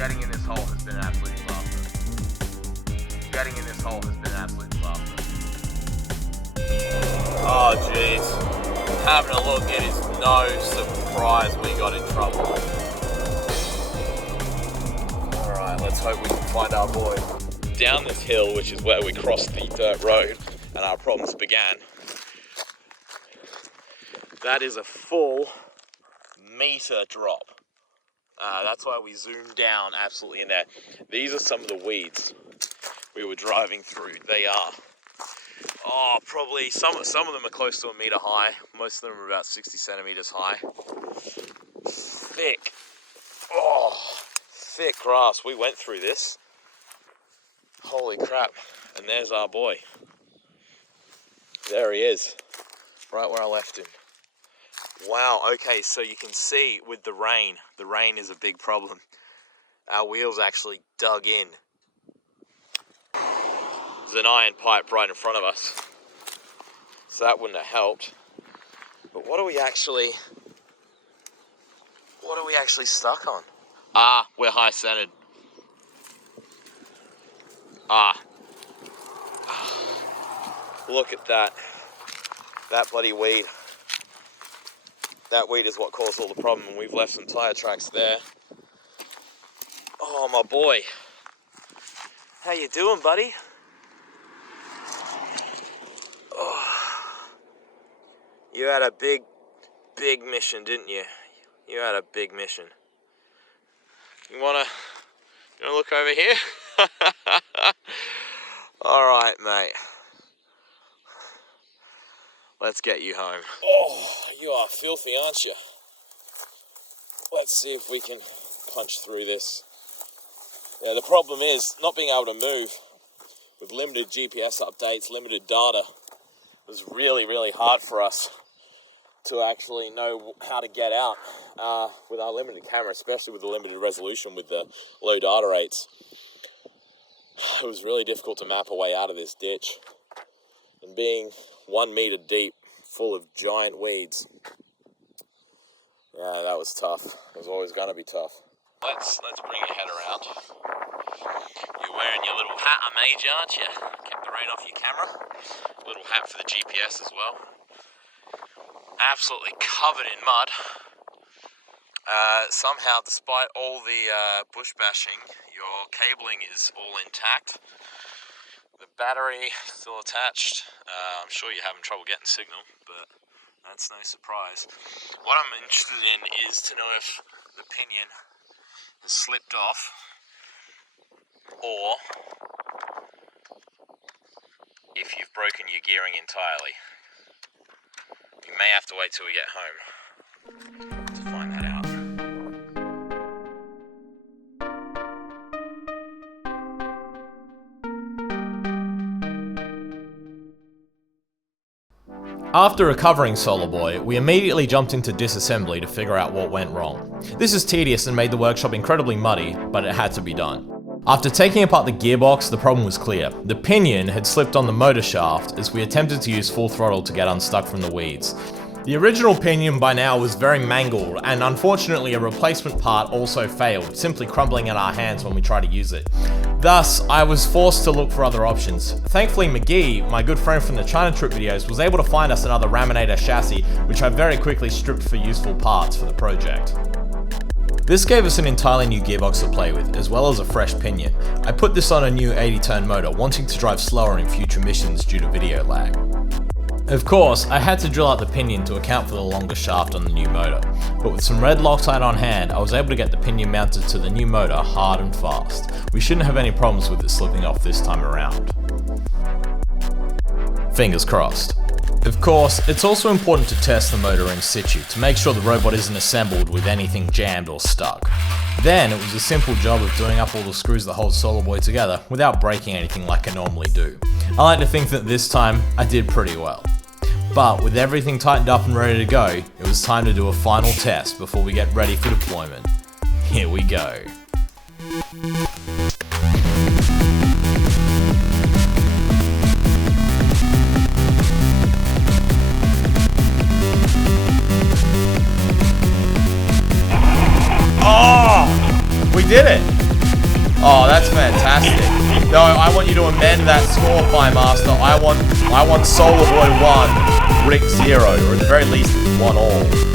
Getting in this hole has been an absolute disaster. Getting in this hole has been an absolute disaster. Oh jeez. Having a look, it is no surprise we got in trouble. Alright, let's hope we can find our boy. Down this hill, which is where we crossed the dirt road and our problems began, that is a full meter drop. That's why we zoomed down absolutely in there. These are some of the weeds we were driving through. They are, probably some of them are close to a meter high. Most of them are about 60 centimeters high. Thick, thick grass. We went through this. Holy crap. And there's our boy. There he is, right where I left him. Wow, okay, so you can see with the rain is a big problem. Our wheels actually dug in. There's an iron pipe right in front of us, so that wouldn't have helped. But what are we actually stuck on? We're high centered. Look at that. That bloody weed. That weed is what caused all the problem, and we've left some tire tracks there. Oh, my boy. How you doing, buddy? Oh. You had a big mission, didn't you? You had a big mission. You wanna look over here? All right, mate. Let's get you home. Oh, you are filthy, aren't you? Let's see if we can punch through this. Yeah, the problem is not being able to move with limited GPS updates, limited data. It was really, really hard for us to actually know how to get out with our limited camera, especially with the limited resolution with the low data rates. It was really difficult to map a way out of this ditch. And being 1 meter deep, full of giant weeds. Yeah, that was tough. It was always gonna be tough. Let's bring your head around. You're wearing your little hat, a mage, aren't you? Kept the rain off your camera. Little hat for the GPS as well. Absolutely covered in mud. Somehow, despite all the bush bashing, your cabling is all intact. The battery still attached. I'm sure you're having trouble getting signal, but that's no surprise. What I'm interested in is to know if the pinion has slipped off, or if you've broken your gearing entirely. You may have to wait till we get home to find that out. After recovering SOLARBOI, we immediately jumped into disassembly to figure out what went wrong. This is tedious and made the workshop incredibly muddy, but it had to be done. After taking apart the gearbox, the problem was clear. The pinion had slipped on the motor shaft as we attempted to use full throttle to get unstuck from the weeds. The original pinion by now was very mangled, and unfortunately a replacement part also failed, simply crumbling in our hands when we tried to use it. Thus, I was forced to look for other options. Thankfully, McGee, my good friend from the China trip videos, was able to find us another Raminator chassis, which I very quickly stripped for useful parts for the project. This gave us an entirely new gearbox to play with, as well as a fresh pinion. I put this on a new 80-turn motor, wanting to drive slower in future missions due to video lag. Of course, I had to drill out the pinion to account for the longer shaft on the new motor, but with some red Loctite on hand, I was able to get the pinion mounted to the new motor hard and fast. We shouldn't have any problems with it slipping off this time around. Fingers crossed. Of course, it's also important to test the motor in situ to make sure the robot isn't assembled with anything jammed or stuck. Then it was a simple job of doing up all the screws that hold SOLARBOI together without breaking anything like I normally do. I like to think that this time I did pretty well. But with everything tightened up and ready to go, it was time to do a final test before we get ready for deployment. Here we go. Oh! We did it! Oh, that's fantastic. No, I want you to amend that score, Pie Master. I want SOLARBOI 1, Rick 0, or at the very least 1 all.